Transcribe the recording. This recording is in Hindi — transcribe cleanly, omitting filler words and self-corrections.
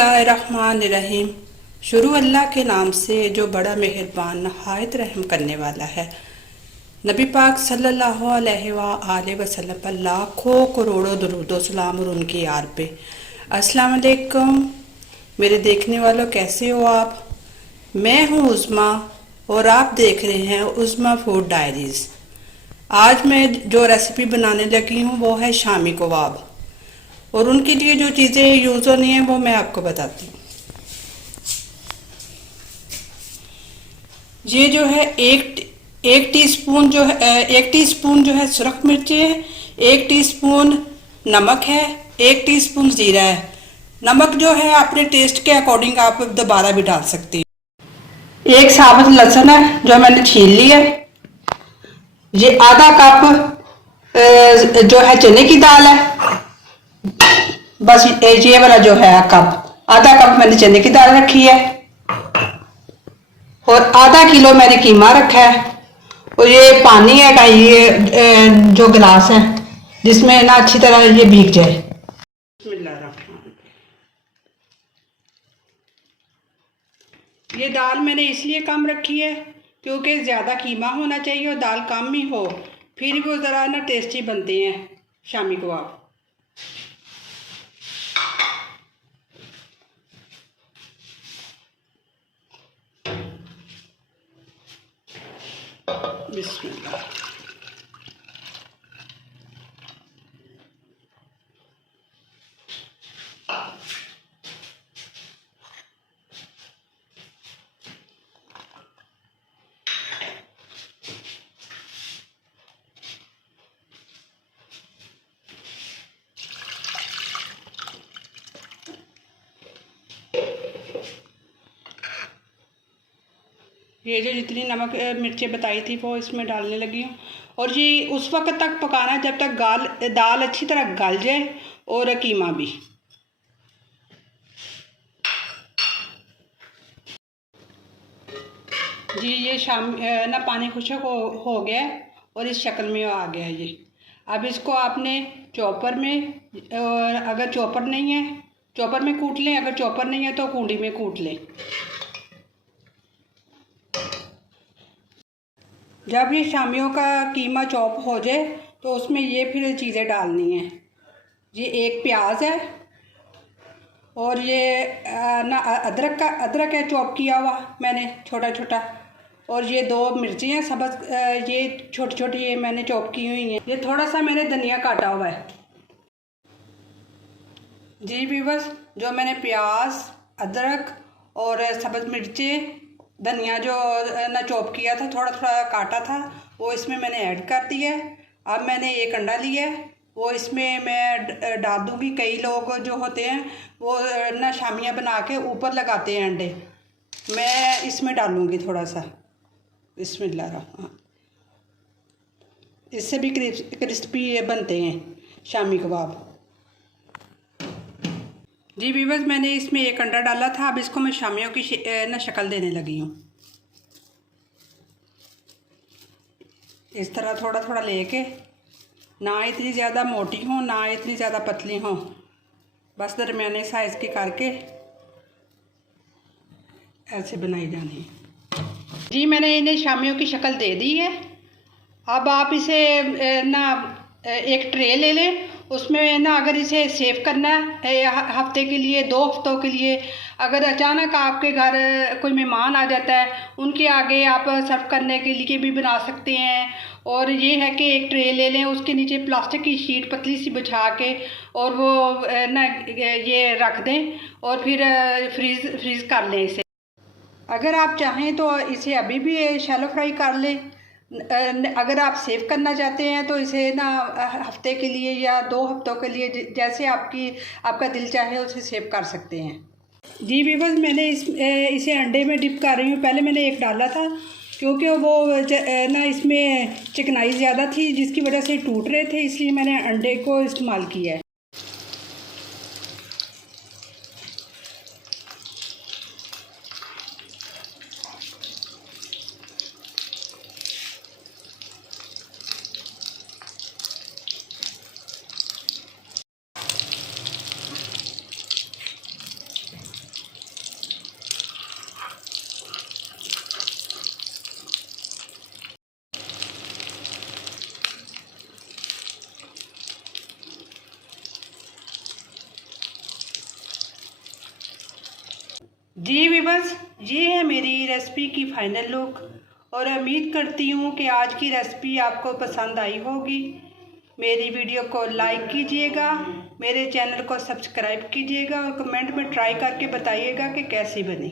बिस्मिल्लाहिर्रहमानिर्रहीम। शुरू अल्लाह के नाम से जो बड़ा मेहरबान नहायत रहम करने वाला है। नबी पाक सल्लल्लाहु अलैहि वसल्लम पर लाखों करोड़ों दरूद व सलाम और उनकी यार पे। अस्सलाम वालेकुम मेरे देखने वालों, कैसे हो आप? मैं हूँ उज़्मा और आप देख रहे हैं उज़्मा फूड डायरीज़। आज मैं जो रेसिपी बनाने लगी हूँ वो है शामी कबाब, और उनके लिए जो चीज़ें यूज़ होनी है वो मैं आपको बताती हूँ। ये जो है एक टीस्पून जो है सुरख मिर्ची है, 1 टीस्पून नमक है, 1 टीस्पून ज़ीरा है। नमक जो है अपने टेस्ट के अकॉर्डिंग आप दोबारा भी डाल सकती हैं। एक साबुत लहसुन है जो मैंने छील लिया है। ये आधा कप जो है चने की दाल है। बस ये वाला जो है आधा कप मैंने चने की दाल रखी है, और आधा किलो मैंने कीमा रखा है, और ये पानी है का ये जो गिलास है जिसमें ना अच्छी तरह ये भीग जाए। ये दाल मैंने इसलिए कम रखी है क्योंकि ज़्यादा कीमा होना चाहिए और दाल कम ही हो, फिर वो ज़रा ना टेस्टी बनते हैं शामी कबाब। बिस्मिल्लाह। ये जो जितनी नमक मिर्चें बताई थी वो इसमें डालने लगी हूँ, और ये उस वक्त तक पकाना है जब तक दाल अच्छी तरह गल जाए और कीमा भी। जी ये शाम ना पानी खुशक हो गया और इस शक्ल में आ गया ये। अब इसको आपने चॉपर में, और अगर चॉपर नहीं है चॉपर में कूट लें, अगर चॉपर नहीं है तो कूंडी में कूट लें। जब ये शामियों का कीमा चॉप हो जाए तो उसमें ये फिर चीज़ें डालनी हैं। ये एक प्याज है, और ये ना अदरक है चॉप किया हुआ मैंने छोटा छोटा, और ये 2 मिर्ची हैं सब्ज़, ये छोटी छोटी ये मैंने चॉप की हुई हैं। ये थोड़ा सा मैंने धनिया काटा हुआ है। जी व्यूअर्स, जो मैंने प्याज, अदरक और सब्ज़ मिर्ची, धनिया जो ना चॉप किया था, थोड़ा थोड़ा काटा था, वो इसमें मैंने ऐड कर दिया है। अब मैंने एक अंडा लिया है, वो इसमें मैं डाल दूँगी। कई लोग जो होते हैं वो ना शामियाँ बना के ऊपर लगाते हैं अंडे, मैं इसमें डालूँगी थोड़ा सा। बिस्मिल्लाह। इससे भी क्रिस्पी बनते हैं शामी कबाब। जी व्यूअर्स, मैंने इसमें एक अंडा डाला था। अब इसको मैं शामियों की ना शक्ल देने लगी हूँ। इस तरह थोड़ा थोड़ा लेके, ना इतनी ज़्यादा मोटी हो ना इतनी ज़्यादा पतली हो, बस दरमियाने साइज़ की करके ऐसे बनाई जानी है। जी मैंने इन्हें शामियों की शक्ल दे दी है। अब आप इसे ना एक ट्रे ले लें, उसमें ना अगर इसे सेव करना है हफ्ते के लिए, 2 हफ्तों के लिए, अगर अचानक आपके घर कोई मेहमान आ जाता है उनके आगे आप सर्व करने के लिए भी बना सकते हैं। और ये है कि एक ट्रे ले लें, उसके नीचे प्लास्टिक की शीट पतली सी बिछा के, और वो ना ये रख दें, और फिर फ्रीज़ कर लें इसे। अगर आप चाहें तो इसे अभी भी शैलो फ्राई कर लें। अगर आप सेव करना चाहते हैं तो इसे ना हफ्ते के लिए या 2 हफ्तों के लिए, जैसे आपका दिल चाहे उसे सेव कर सकते हैं। जी व्यूअर्स, मैंने इसे अंडे में डिप कर रही हूँ। पहले मैंने एक डाला था क्योंकि वो ना इसमें चिकनाई ज़्यादा थी जिसकी वजह से टूट रहे थे, इसलिए मैंने अंडे को इस्तेमाल किया है। जी विवर्स, ये है मेरी रेसिपी की फाइनल लुक और उम्मीद करती हूँ कि आज की रेसिपी आपको पसंद आई होगी। मेरी वीडियो को लाइक कीजिएगा, मेरे चैनल को सब्सक्राइब कीजिएगा और कमेंट में ट्राई करके बताइएगा कि कैसी बनी।